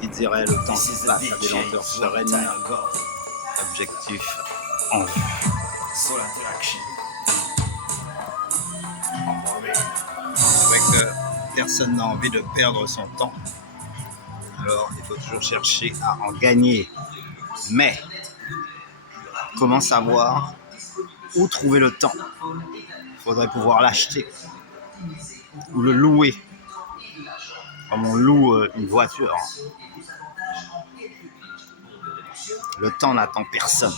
qui dirait le temps qui passe à des lenteurs sereines. Objectif en vue. C'est vrai que personne n'a envie de perdre son temps. Alors, il faut toujours chercher à en gagner. Mais, comment savoir où trouver le temps? Il faudrait pouvoir l'acheter ou le louer. Comme on loue une voiture. Le temps n'attend personne.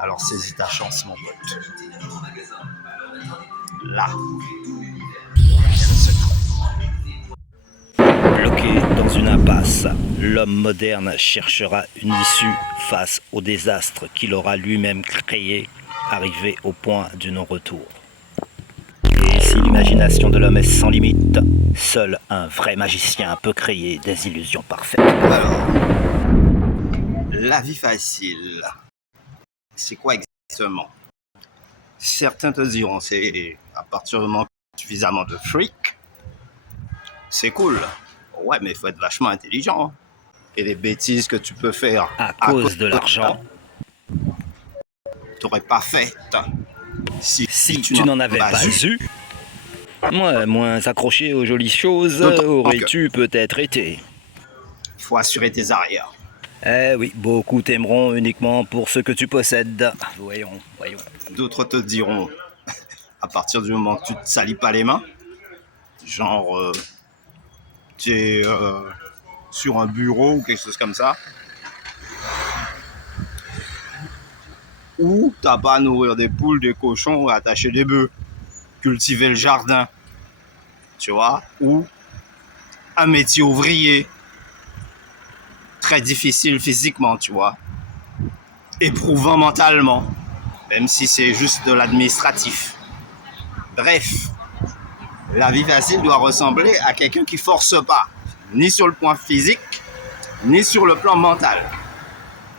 Alors saisis ta chance, mon pote. Là, bloqué dans une impasse, l'homme moderne cherchera une issue face au désastre qu'il aura lui-même créé, arrivé au point du non-retour. Et si l'imagination de l'homme est sans limite, seul un vrai magicien peut créer des illusions parfaites. Alors, la vie facile, c'est quoi exactement? Certains te diront, c'est à partir du moment où tu as suffisamment de fric, c'est cool. Ouais, mais il faut être vachement intelligent. Et les bêtises que tu peux faire à cause de l'argent, tu n'aurais pas fait si tu n'en avais pas eu. Moins accroché aux jolies choses, aurais-tu peut-être été. Il faut assurer tes arrières. Eh oui, beaucoup t'aimeront uniquement pour ce que tu possèdes. Voyons. D'autres te diront, à partir du moment où tu ne te salis pas les mains, genre, tu es sur un bureau ou quelque chose comme ça, ou tu n'as pas à nourrir des poules, des cochons, ou attacher des bœufs, cultiver le jardin, tu vois, ou un métier ouvrier, très difficile physiquement, tu vois, éprouvant mentalement, même si c'est juste de l'administratif. Bref, la vie facile doit ressembler à quelqu'un qui force pas, ni sur le plan physique, ni sur le plan mental.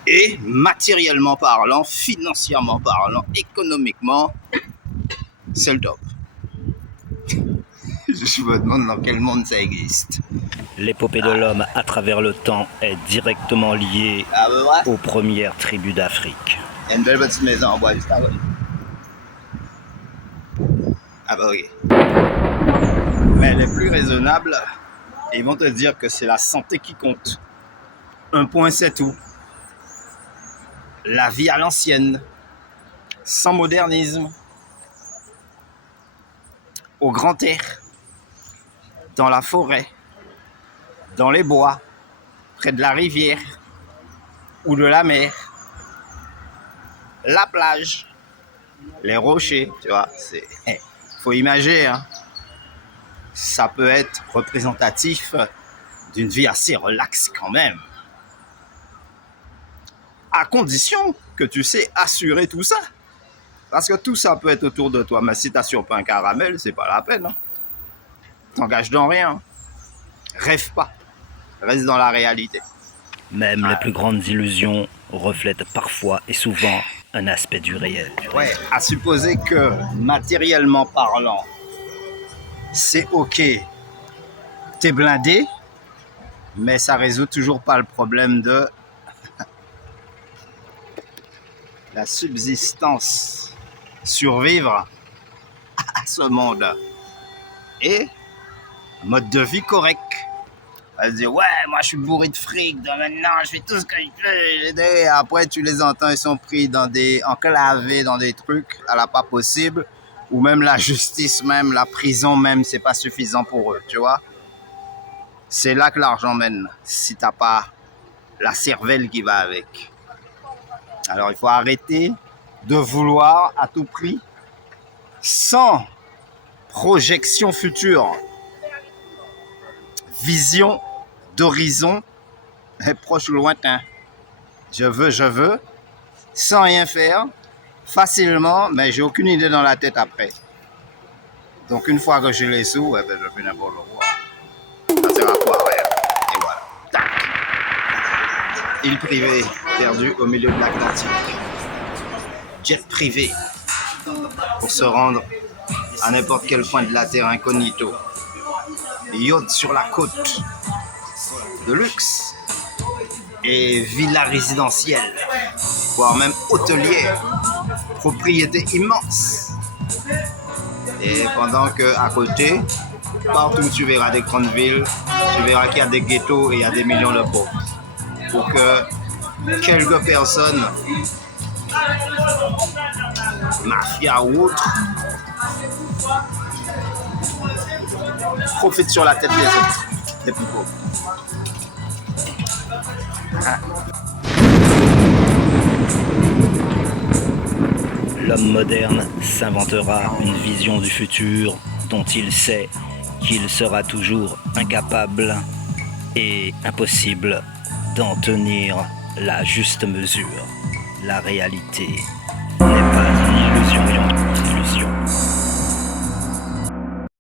Et matériellement parlant, financièrement parlant, économiquement, c'est le top. Je me demande dans quel monde ça existe. L'épopée de l'homme à travers le temps est directement liée aux premières tribus d'Afrique. Il y a une belle petite maison en bois juste avant. Ah bah oui. Mais les plus raisonnables, ils vont te dire que c'est la santé qui compte. Un point, c'est tout. La vie à l'ancienne, sans modernisme, au grand air, dans la forêt, dans les bois, près de la rivière ou de la mer, la plage, les rochers, tu vois, faut imaginer, hein. Ça peut être représentatif d'une vie assez relaxe quand même. À condition que tu sais assurer tout ça. Parce que tout ça peut être autour de toi. Mais si tu n'assures pas un caramel, c'est pas la peine. Hein. T'engages dans rien. Rêve pas. Reste dans la réalité. Même les plus grandes illusions reflètent parfois et souvent un aspect du réel. Ouais, à supposer que, matériellement parlant, c'est ok, t'es blindé, mais ça résout toujours pas le problème de la subsistance, survivre à ce monde. Et mode de vie correct. Elle dit ouais, moi je suis bourré de fric, donc maintenant je fais tout ce que je veux. Et après tu les entends, ils sont pris enclavés dans des trucs à la pas possible, ou même la justice même, la prison même, c'est pas suffisant pour eux, tu vois. C'est là que l'argent mène, si t'as pas la cervelle qui va avec. Alors il faut arrêter de vouloir à tout prix, sans projection future, vision d'horizon proche ou lointain. Je veux, sans rien faire, facilement, mais j'ai aucune idée dans la tête après. Donc une fois que j'ai les sous, je fais n'importe quoi. Ça sert à quoi, rien. Et voilà. Tac. Île privée, perdue au milieu de l'Atlantique. Jet privé, pour se rendre à n'importe quel point de la Terre incognito. yachts sur la côte de luxe et villas résidentielles, voire même hôtelières, propriétés immenses. Et pendant qu'à côté, partout où tu verras des grandes villes, tu verras qu'il y a des ghettos et il y a des millions de pauvres. Pour que quelques personnes, mafia ou autres, profitent sur la tête des autres, des plus pauvres. L'homme moderne s'inventera une vision du futur dont il sait qu'il sera toujours incapable et impossible d'en tenir la juste mesure. La réalité